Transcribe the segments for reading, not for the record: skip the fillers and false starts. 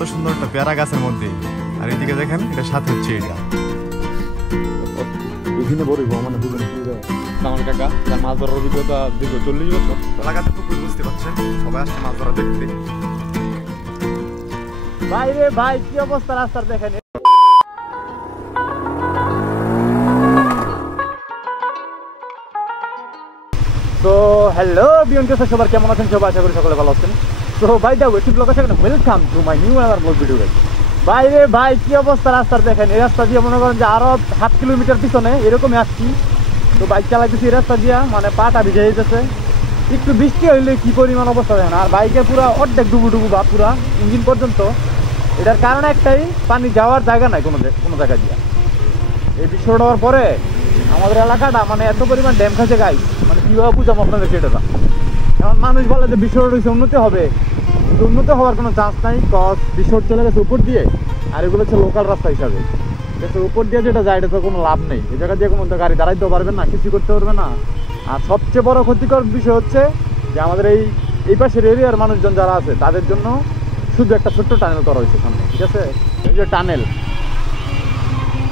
এত সুন্দর একটা পেয়ারা গাছের মধ্যে, আর এদিকে দেখেন এটা সাথে হচ্ছে এটা এখানে বড় মানে বুঝলেন আমার কাকা তার মাছ ধরার অভিজ্ঞতা দীর্ঘ 40 বছর এলাকাতে পুকুর, বুঝতে পারছেন সবাই আসছে মাছ ধরা দেখতে। ভাই রে ভাই কি অবস্থা রাস্তার দেখেন। তো হ্যালো বিয়ন কেসে সবার কেমন আছেন? সবাই আশা করি সকলে ভালো আছেন। তো ভাই দা ওয়েটিং ব্লগ আছে, welcome to my new our blog video. ভাই রে ভাই কি অবস্থা রাস্তার দেখেন। এই রাস্তা দিয়ে মনে করেন যে আরো 7 কিলোমিটার পিছনে এরকমই আসছি। তো বাইক চালাইতেছি এই রাস্তা দিয়া, মানে পাটা ভিজে যেতেছে। একটু বৃষ্টি হইলে কি পরিমাণ অবস্থা দেখেন, আর বাইকের পুরো অর্ধেক ডুবু বা পুরা ইঞ্জিন পর্যন্ত। এটার কারণ একটাই, পানি যাওয়ার জায়গা নাই কোনো জায়গা দিয়া। এই বৃষ্টিটা হওয়ার পরে আমাদের এলাকাটা মানে এত পরিমাণ ড্যাম খাচ্ছে গাই, মানে কীভাবে বুঝাবো আপনাদেরকে এটা। এখন মানুষ বলে যে বৃষ্টিটা হয়েছে উন্নতি হবে, কিন্তু উন্নতি হওয়ার কোনো চান্স নাই। কজ বৃষ্টি চলে গেছে উপর দিয়ে, আর এগুলো হচ্ছে লোকাল রাস্তা হিসাবে। উপর দিয়ে যেটা যায় এটা তো কোনো লাভ নেই। এই জায়গা দিয়ে কোনো গাড়ি দাঁড়াইতেও পারবে না, কিছু করতে পারবে না। আর সবচেয়ে বড় ক্ষতিকর বিষয় হচ্ছে যে আমাদের এই পাশের এরিয়ার মানুষজন যারা আছে তাদের জন্য শুধু একটা ছোট্ট টানেল করা হয়েছে সামনে, ঠিক আছে? এই যে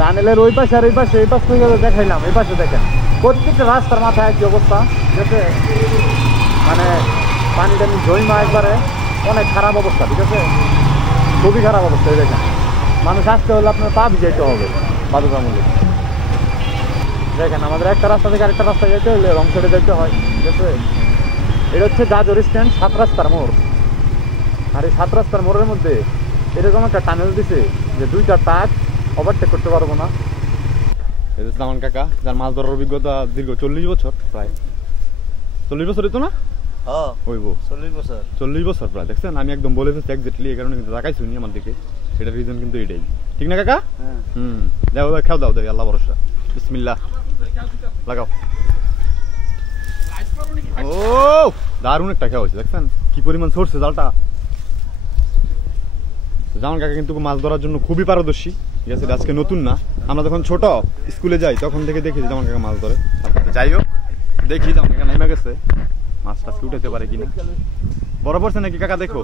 টানেলের ওই পাশে আর এই পাশে, এই পাশ থেকে দেখাইলাম, এই পাশে দেখেন প্রত্যেকটা রাস্তার মাথায় একই অবস্থা, ঠিক আছে? মানে পানি টানি ঝইমা একবারে অনেক খারাপ অবস্থা, ঠিক আছে? খুবই খারাপ অবস্থা। এই দেখেন মানুষ আসতে হলে আপনার পা ভিজাইতে হবে বাধ্যতামূলক। দেখেন আমাদের একটা রাস্তা থেকে আরেকটা রাস্তায় যেতে হলে রং সাইডে যেতে হয়, ঠিক আছে? এটা হচ্ছে গাজর স্ট্যান্ড 7 রাস্তার মোড়। আর এই 7 রাস্তার মোড়ের মধ্যে এরকম একটা টানেল দিছে যে 2টা ট্রাক ওভারটেক করতে পারবো না। এটা হচ্ছে আমার কাকা, যার মাছ ধরার অভিজ্ঞতা দীর্ঘ 40 বছর, প্রায় 40 বছর হতো না? হ্যাঁ হইব 40 বছর প্রায়। দেখছেন আমি একদম বলে ফেলছি এক্স্যাক্টলি, এই কারণে কিন্তু তাকাই শুনি আমার দিকে। এটার রিজন কিন্তু এটাই, ঠিক না কাকা? হ্যাঁ। দেখো খাও দাও, দেখি আল্লাহ ভরসা। বিসমিল্লাহ, লাগাও। ও দারুণ একটা খেয়া হয়েছে, দেখছেন কি পরিমাণ সরছে জালটা। জামান কাকা কিন্তু মাছ ধরার জন্য খুবই পারদর্শী, ঠিক আছে? আজকে নতুন না, আমরা যখন ছোট স্কুলে যাই তখন থেকে দেখি জামান কাকা মাছ ধরে। যাই হোক দেখি জামান কাকা নেমে গেছে, মাছটা উঠাতে পারে কিনা। বড় পড়ছে নাকি কাকা? দেখো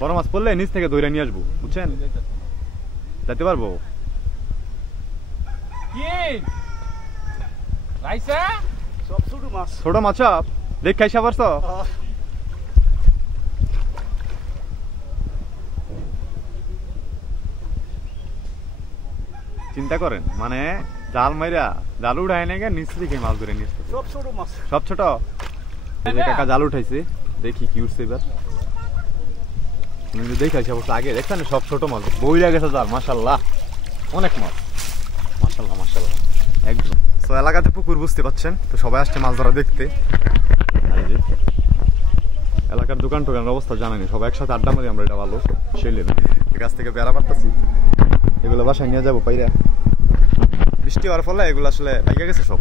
বড় মাছ পড়লে নিচ থেকে ধরে নিয়ে আসবো, বুঝছেন? যেতে পারবো? ছোট মাছ দেখ খাইসা পারছ? চিন্তা করেন, মানে জাল মাইরা জাল উঠায় না, নিচ থেকে মাছ ধরে নিয়ে সব ছোট। কাকা জাল উঠাইছে, দেখি কি উঠছে এবার। দেখাইছি অবশ্য আগে দেখছেন সব ছোট মাছ বইরা গেছে জাল। মাশাল্লাহ অনেক মাছ, মাশাল্লাহ মাশাল্লাহ একদম। তো এলাকাতে পুকুর, বুঝতে পারছেন, তো সবাই আসছে মাছ ধরা দেখতে। এলাকার দোকান টোকানের অবস্থা জানানি, সবাই একসাথে আড্ডা মারি আমরা, এটা ভালো সেই লেভেল। গাছ থেকে বেড়া পারতাছি, এগুলো বাসায় নিয়ে যাবো পাইরা। বৃষ্টি হওয়ার ফলে এগুলো আসলে ভাইগা গেছে সব।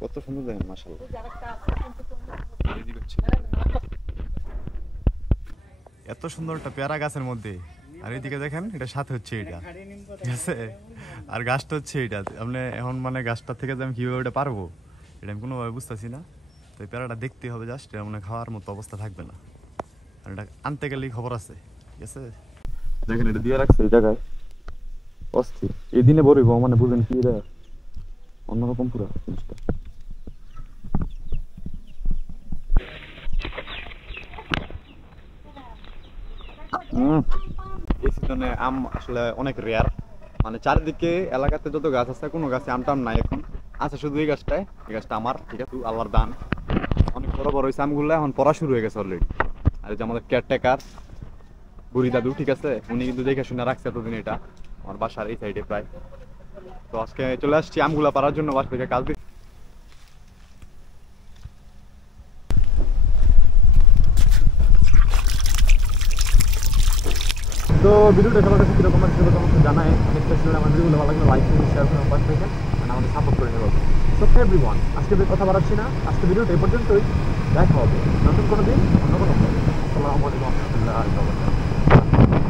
কত সুন্দর দেখেন মাশাআল্লাহ। এত সুন্দর একটা পেয়ারা গাছের মধ্যে, আর এইদিকে দেখেন এটা সাথে হচ্ছে এটা, ঠিক আছে? আর গাছটা হচ্ছে এটা। আপনি এখন মানে গাছটা থেকে যে আমি কিভাবে ওটা পারবো এটা আমি কোনোভাবে বুঝতেছি না। তো এই পেয়ারাটা দেখতে হবে, জাস্ট এটা মানে খাওয়ার মতো অবস্থা থাকবে না, আর এটা আনতে গেলেই খবর আছে, ঠিক আছে? দেখেন এটা দিয়ে রাখছে এই জায়গায়, অস্থির। এই দিনে বড় মানে বুঝলেন কি এটা অন্যরকম পুরো জিনিসটা। এই সিজনে আম আসলে অনেক রেয়ার, মানে চারিদিকে এলাকাতে যত গাছ আছে কোনো গাছে আম টাম নাই এখন, আছে শুধু এই গাছটায়। এই গাছটা আমার, ঠিক আছে? আল্লাহর দান, অনেক বড় বড় হয়েছে আমগুলো, এখন পড়া শুরু হয়ে গেছে অলরেডি। আর এই যে আমাদের কেয়ারটেকার বুড়ি দাদু, ঠিক আছে, উনি কিন্তু দেখে শুনে রাখছে এতদিন এটা আমার বাসার এই সাইডে প্রায়। তো আজকে চলে আসছি আমগুলা পারার জন্য, বাস থেকে কাজ দিচ্ছি। তো ভিডিওটা সবার কাছে কীরকম আছে সেটা তোমাকে জানায়। নেক্সট আমার ভিডিওগুলো ভালো লাগলে লাইক করুন, শেয়ার করুন, পাশ থেকে আমাদের সাপোর্ট করে নেব। সো এভরিওয়ান, আজকে কথা বাড়াচ্ছি না, আজকে ভিডিওটা এই পর্যন্তই। দেখা হবে নতুন কোনো দিন অন্য কোনো। আসসালামু আলাইকুম ওয়া রাহমাতুল্লাহি ওয়া বারাকাতুহু।